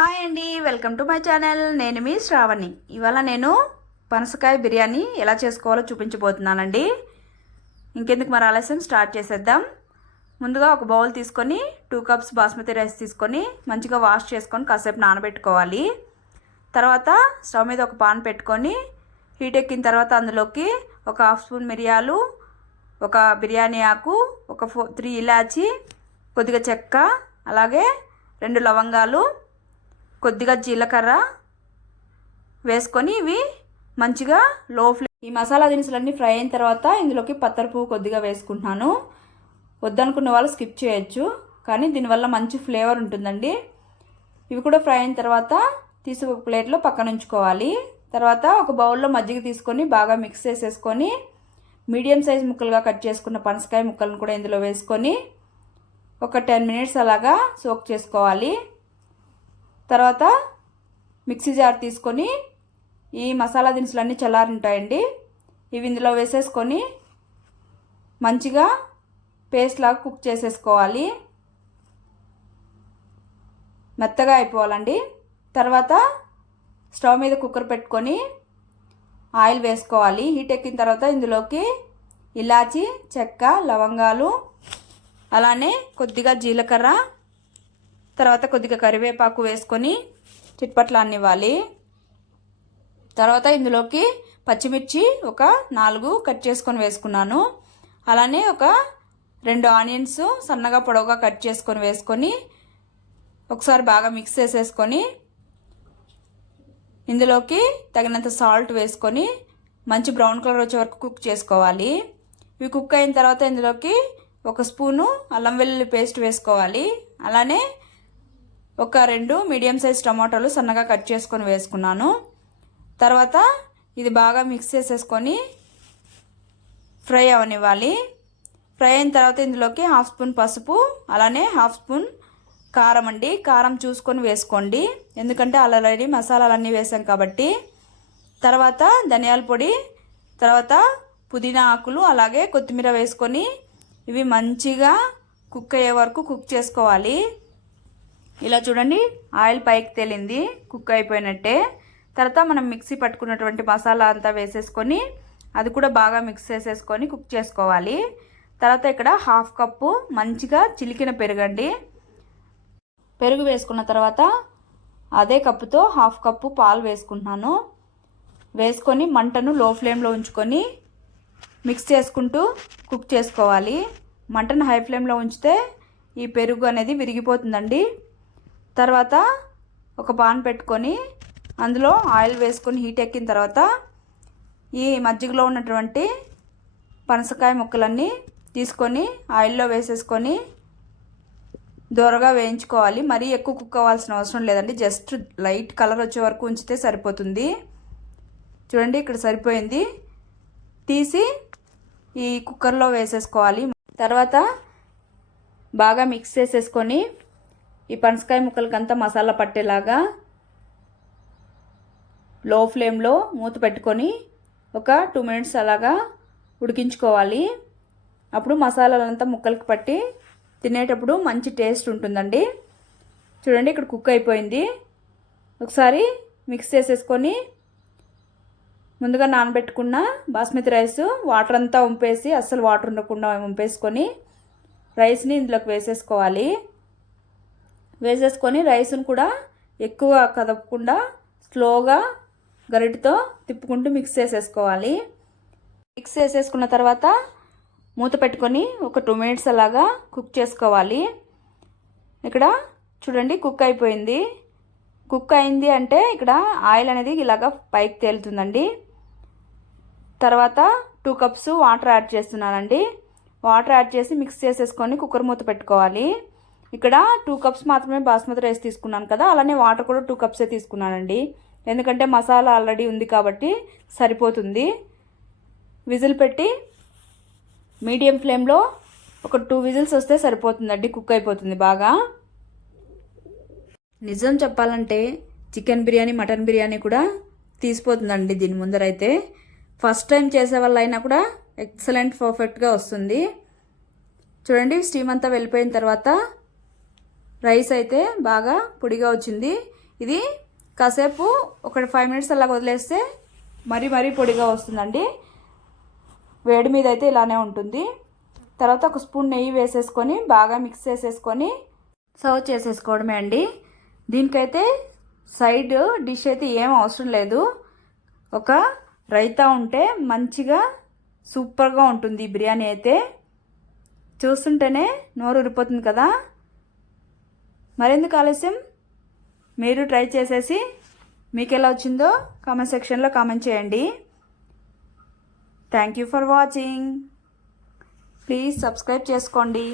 Hi అండి welcome to my channel. నేను మీ శ్రావణి. ఇవాళ నేను పనసకాయ బిర్యానీ ఎలా చేసుకోవాలో చూపించబోతున్నానండి. ఇంకెందుకు మరి ఆలస్యం? స్టార్ట్ చేసేద్దాం. ముందుగా ఒక బౌల్ తీసుకొని టూ కప్స్ బాస్మతి రైస్ తీసుకొని మంచిగా వాష్ చేసుకొని కాసేపు నానబెట్టుకోవాలి. తర్వాత స్టవ్ మీద ఒక పాన్ పెట్టుకొని హీట్ ఎక్కిన తర్వాత అందులోకి ఒక హాఫ్ స్పూన్ మిరియాలు ఒక బిర్యానీ ఆకు ఒక ఫో త్రీ ఇలాచి కొద్దిగా చెక్క అలాగే రెండు లవంగాలు కొద్దిగా జీలకర్ర వేసుకొని ఇవి మంచిగా లో ఫ్లేమ్ ఈ మసాలా దినుసులన్నీ ఫ్రై అయిన తర్వాత ఇందులోకి పత్తర పువ్వు కొద్దిగా వేసుకుంటున్నాను. వద్దనుకున్న వాళ్ళు స్కిప్ చేయొచ్చు కానీ దీనివల్ల మంచి ఫ్లేవర్ ఉంటుందండి. ఇవి కూడా ఫ్రై అయిన తర్వాత తీసి ఒక ప్లేట్లో పక్కన ఉంచుకోవాలి. తర్వాత ఒక బౌల్లో మజ్జిగ తీసుకొని బాగా మిక్స్ చేసేసుకొని మీడియం సైజ్ ముక్కలుగా కట్ చేసుకున్న పనసకాయ ముక్కలను కూడా ఇందులో వేసుకొని ఒక టెన్ మినిట్స్ అలాగా సోక్ చేసుకోవాలి. తర్వాత మిక్సీ జార్ తీసుకొని ఈ మసాలా దినుసులన్నీ చల్లారుంటాయండి. ఇవి ఇందులో వేసేసుకొని మంచిగా పేస్ట్ లాగా కుక్ చేసేసుకోవాలి. మెత్తగా అయిపోవాలండి. తర్వాత స్టవ్ మీద కుక్కర్ పెట్టుకొని ఆయిల్ వేసుకోవాలి. హీట్ ఎక్కిన తర్వాత ఇందులోకి ఇలాచి చెక్క లవంగాలు అలానే కొద్దిగా జీలకర్ర తర్వాత కొద్దిగా కరివేపాకు వేసుకొని చిట్పట్లు అన్నివ్వాలి తర్వాత ఇందులోకి పచ్చిమిర్చి ఒక నాలుగు కట్ చేసుకొని వేసుకున్నాను. అలానే ఒక రెండు ఆనియన్స్ సన్నగా పొడవుగా కట్ చేసుకొని వేసుకొని ఒకసారి బాగా మిక్స్ చేసేసుకొని ఇందులోకి తగినంత సాల్ట్ వేసుకొని మంచి బ్రౌన్ కలర్ వచ్చే వరకు కుక్ చేసుకోవాలి. ఇవి కుక్ అయిన తర్వాత ఇందులోకి ఒక స్పూను అల్లం వెల్లుల్లి పేస్ట్ వేసుకోవాలి. అలానే ఒక రెండు మీడియం సైజ్ టమాటాలు సన్నగా కట్ చేసుకొని వేసుకున్నాను. తర్వాత ఇది బాగా మిక్స్ చేసేసుకొని ఫ్రై అవనివ్వాలి. ఫ్రై అయిన తర్వాత ఇందులోకి హాఫ్ స్పూన్ పసుపు అలానే హాఫ్ స్పూన్ కారం అండి. కారం చూసుకొని వేసుకోండి. ఎందుకంటే ఆల్రెడీ మసాలాలన్నీ వేసాం కాబట్టి. తర్వాత ధనియాల పొడి తర్వాత పుదీనా ఆకులు అలాగే కొత్తిమీర వేసుకొని ఇవి మంచిగా కుక్ అయ్యే వరకు కుక్ చేసుకోవాలి. ఇలా చూడండి ఆయిల్ పైకి తేలింది కుక్ అయిపోయినట్టే. తర్వాత మనం మిక్సీ పట్టుకున్నటువంటి మసాలా అంతా వేసేసుకొని అది కూడా బాగా మిక్స్ చేసేసుకొని కుక్ చేసుకోవాలి. తర్వాత ఇక్కడ హాఫ్ కప్పు మంచిగా చిలికిన పెరుగండి పెరుగు వేసుకున్న తర్వాత అదే కప్పుతో హాఫ్ కప్పు పాలు వేసుకుంటున్నాను. వేసుకొని మంటను లో ఫ్లేమ్లో ఉంచుకొని మిక్స్ చేసుకుంటూ కుక్ చేసుకోవాలి. మంటను హై ఫ్లేమ్లో ఉంచితే ఈ పెరుగు అనేది విరిగిపోతుందండి. తర్వాత ఒక పాన్ పెట్టుకొని అందులో ఆయిల్ వేసుకొని హీట్ ఎక్కిన తర్వాత ఈ మజ్జిగలో ఉన్నటువంటి పనసకాయ ముక్కలన్నీ తీసుకొని ఆయిల్లో వేసేసుకొని దూరగా వేయించుకోవాలి. మరీ ఎక్కువ కుక్ అవ్వాల్సిన అవసరం లేదండి. జస్ట్ లైట్ కలర్ వచ్చే వరకు ఉంచితే సరిపోతుంది. చూడండి ఇక్కడ సరిపోయింది. తీసి ఈ కుక్కర్లో వేసేసుకోవాలి. తర్వాత బాగా మిక్స్ చేసేసుకొని ఈ పనసకాయ ముక్కలకంతా మసాలా పట్టేలాగా లో ఫ్లేమ్లో మూత పెట్టుకొని ఒక టూ మినిట్స్ అలాగా ఉడికించుకోవాలి. అప్పుడు మసాలాలంతా ముక్కలకి పట్టి తినేటప్పుడు మంచి టేస్ట్ ఉంటుందండి. చూడండి ఇక్కడ కుక్ అయిపోయింది. ఒకసారి మిక్స్ చేసేసుకొని ముందుగా నానబెట్టుకున్న బాస్మతి రైస్ వాటర్ అంతా ఉంపేసి అస్సలు వాటర్ ఉండకుండా ఉంపేసుకొని రైస్ని ఇందులోకి వేసేసుకోవాలి. వేసేసుకొని రైస్ను కూడా ఎక్కువ కదపకుండా స్లోగా గరిటతో తిప్పుకుంటూ మిక్స్ చేసేసుకోవాలి. మిక్స్ చేసేసుకున్న తర్వాత మూత పెట్టుకొని ఒక టూ మినిట్స్ అలాగా కుక్ చేసుకోవాలి. ఇక్కడ చూడండి కుక్ అయిపోయింది. కుక్ అయింది అంటే ఇక్కడ ఆయిల్ అనేది ఇలాగా పైకి తేలుతుందండి. తర్వాత టూ కప్స్ వాటర్ యాడ్ చేస్తున్నానండి. వాటర్ యాడ్ చేసి మిక్స్ చేసేసుకొని కుక్కర్ మూత పెట్టుకోవాలి. ఇక్కడ టూ కప్స్ మాత్రమే బాస్మతి రైస్ తీసుకున్నాను కదా అలానే వాటర్ కూడా టూ కప్సే తీసుకున్నానండి. ఎందుకంటే మసాలా ఆల్రెడీ ఉంది కాబట్టి సరిపోతుంది. విజిల్ పెట్టి మీడియం ఫ్లేమ్లో ఒక టూ విజిల్స్ వస్తే సరిపోతుందండి కుక్ అయిపోతుంది బాగా. నిజం చెప్పాలంటే చికెన్ బిర్యానీ మటన్ బిర్యానీ కూడా తీసిపోతుందండి దీని ముందరైతే ఫస్ట్ టైం చేసే వల్ల అయినా కూడా ఎక్సలెంట్ పర్ఫెక్ట్గా వస్తుంది. చూడండి స్టీమ్ అంతా వెళ్ళిపోయిన తర్వాత రైస్ అయితే బాగా పొడిగా వచ్చింది. ఇది కాసేపు ఒక ఫైవ్ మినిట్స్ అలా వదిలేస్తే మరీ మరీ పొడిగా వస్తుందండి. వేడి మీద అయితే ఇలానే ఉంటుంది. తర్వాత ఒక స్పూన్ నెయ్యి వేసేసుకొని బాగా మిక్స్ చేసేసుకొని సర్వ్ చేసేసుకోవడమే అండి. దీనికైతే సైడ్ డిష్ అయితే ఏం అవసరం లేదు. ఒక రైతా ఉంటే మంచిగా సూపర్గా ఉంటుంది బిర్యానీ అయితే. చూస్తుంటేనే నోరు ఉరిపోతుంది కదా. మరెందుకు ఆలస్యం? మీరు ట్రై చేసేసి మీకు ఎలా వచ్చిందో కామెంట్ సెక్షన్లో కామెంట్ చేయండి. Thank you for watching please subscribe చేసుకోండి.